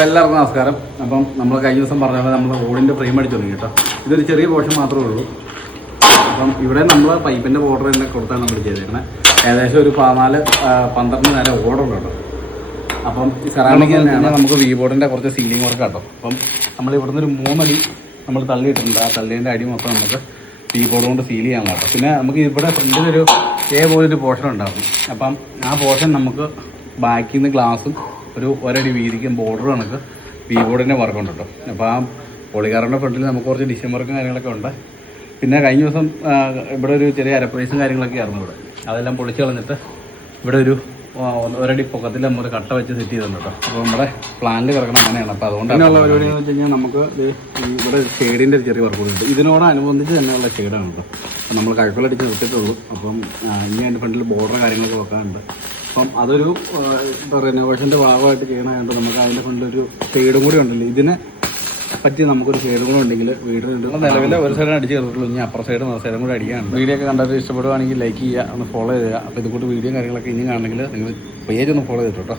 അപ്പോൾ എല്ലാവർക്കും നമസ്കാരം. അപ്പം നമ്മൾ കഴിഞ്ഞ ദിവസം പറഞ്ഞ പോലെ നമ്മൾ ഓടിൻ്റെ ഫ്രെയിം അടിച്ചു തുടങ്ങി കേട്ടോ. ഇതൊരു ചെറിയ പോർഷൻ മാത്രമേ ഉള്ളൂ. അപ്പം ഇവിടെ നമ്മൾ പൈപ്പിൻ്റെ ബോർഡർ തന്നെ കൊടുത്താണ് നമ്മൾ ചെയ്തേക്കണേ. ഏകദേശം ഒരു 14-12 നേരം ഓടുണ്ട് കേട്ടോ. അപ്പം ഈ സെറാമിക് തന്നെയാണ് നമുക്ക് വി ബോർഡിൻ്റെ കുറച്ച് സീലിംഗ് വർക്ക് കേട്ടോ. അപ്പം നമ്മൾ ഇവിടുന്ന് ഒരു 3 അടി നമ്മൾ തള്ളിയിട്ടുണ്ട്. ആ തള്ളീൻ്റെ അടി മൊത്തം നമുക്ക് വി ബോർഡ് കൊണ്ട് സീൽ ചെയ്യാൻ കേട്ടോ. പിന്നെ നമുക്ക് ഇവിടെ ഫ്രണ്ടിലൊരു പോലൊരു പോർഷൻ ഉണ്ടാകും. അപ്പം ആ പോർഷൻ നമുക്ക് ബാക്കിൽ നിന്ന് ഗ്ലാസും ഒരു ഒരടി വീതിക്കും ബോർഡർ കണക്ക് വി ബോർഡിൻ്റെ വർക്കുണ്ട് കേട്ടോ. അപ്പോൾ ആ പോളികാറിൻ്റെ ഫ്രണ്ടിൽ നമുക്ക് കുറച്ച് ഡിസൈൻ വർക്കും കാര്യങ്ങളൊക്കെ ഉണ്ട്. പിന്നെ കഴിഞ്ഞ ദിവസം ഇവിടെ ഒരു ചെറിയ അരപ്രൈസും കാര്യങ്ങളൊക്കെ ആയിരുന്നു ഇവിടെ. അതെല്ലാം പൊളിച്ച് കളഞ്ഞിട്ട് ഇവിടെ ഒരു ഒരടി പൊക്കത്തിൽ നമ്മൾ കട്ട വെച്ച് സെറ്റ് ചെയ്തിട്ടുണ്ട് കേട്ടോ. അപ്പോൾ നമ്മുടെ പ്ലാനിൽ കിടക്കണം അങ്ങനെയാണ്. അപ്പോൾ അതുകൊണ്ട് തന്നെയുള്ള പരിപാടി എന്ന് വെച്ച് കഴിഞ്ഞാൽ നമുക്ക് ഇവിടെ ഷെയ്ഡിൻ്റെ ഒരു ചെറിയ വർക്ക് ഉണ്ട്. ഇതിനോടനുബന്ധിച്ച് തന്നെയുള്ള ഷെയ്ഡാണ് കേട്ടോ. അപ്പം നമ്മൾ കഴുക്കലടിച്ച് നിർത്തിയിട്ടുള്ളൂ. അപ്പം ഇനി അതിൻ്റെ ഫ്രണ്ടിൽ ബോർഡർ കാര്യങ്ങളൊക്കെ വെക്കാറുണ്ട്. അപ്പം അതൊരു റിനോവേഷൻ്റെ ഭാഗമായിട്ട് ചെയ്യണമായതുകൊണ്ട് നമുക്ക് അതിൻ്റെ ഫ്രണ്ടിലൊരു ഷെയ്ഡും കൂടി ഉണ്ടല്ലോ. ഇതിനെ പറ്റി നമുക്കൊരു ഷെയ്ഡും കൂടെ ഉണ്ടെങ്കിൽ വീടിനുണ്ട്. നിലവിൽ ഒരു സൈഡ് അടിച്ച് ചേർത്തുള്ളൂ. ഇനി അപ്പുറം സൈഡും കൂടെ അടിക്കാനുണ്ട്. വീഡിയോ ഒക്കെ കണ്ടിട്ട് ഇഷ്ടപ്പെടുകയാണെങ്കിൽ ലൈക്ക് ചെയ്യുക, ഒന്ന് ഫോളോ ചെയ്യുക. അപ്പോൾ ഇതുകൂട്ട് വീഡിയോ കാര്യങ്ങളൊക്കെ ഇനി കാണണമെങ്കിൽ നിങ്ങൾ പേജ് ഒന്ന് ഫോളോ ചെയ്തിട്ടോ.